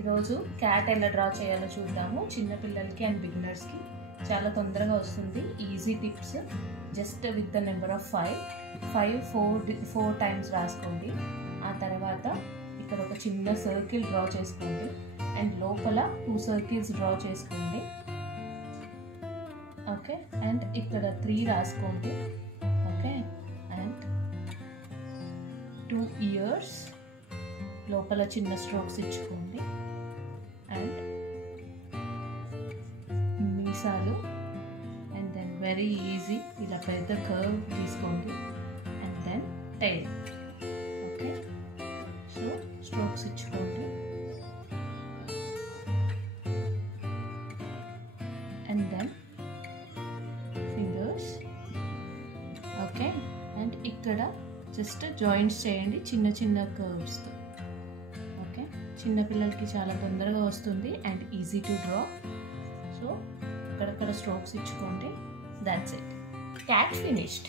ఈరోజు క్యాట్ ఎలా డ్రా చేయాలో చూద్దాము. చిన్నపిల్లలకి అండ్ బిగినర్స్కి చాలా తొందరగా వస్తుంది. Easy tips. Just with the number of 4 times రాసుకోండి. ఆ తర్వాత ఇక్కడ ఒక చిన్న సర్కిల్ డ్రా చేసుకోండి అండ్ లోపల 2 సర్కిల్స్ డ్రా చేసుకోండి. ఓకే, అండ్ ఇక్కడ 3 రాసుకోండి. ఓకే, అండ్ 2 ఇయర్స్ లోపల చిన్న స్ట్రోక్స్ ఇచ్చుకోండి. అండ్ మీసాలు అండ్ దెన్ వెరీ ఈజీ ఇలా పెద్ద కర్వ్ తీసుకోండి. And then tail. Okay, so strokes ఇచ్చుకోండి. And then fingers. Okay, and ఇక్కడ జస్ట్ జాయింట్స్ చేయండి చిన్న చిన్న కర్వ్స్తో. ఓకే, చిన్నపిల్లలకి చాలా తొందరగా వస్తుంది and easy to draw. So అక్కడక్కడ స్ట్రోక్స్ ఇచ్చుకోండి. That's it. Cat finished.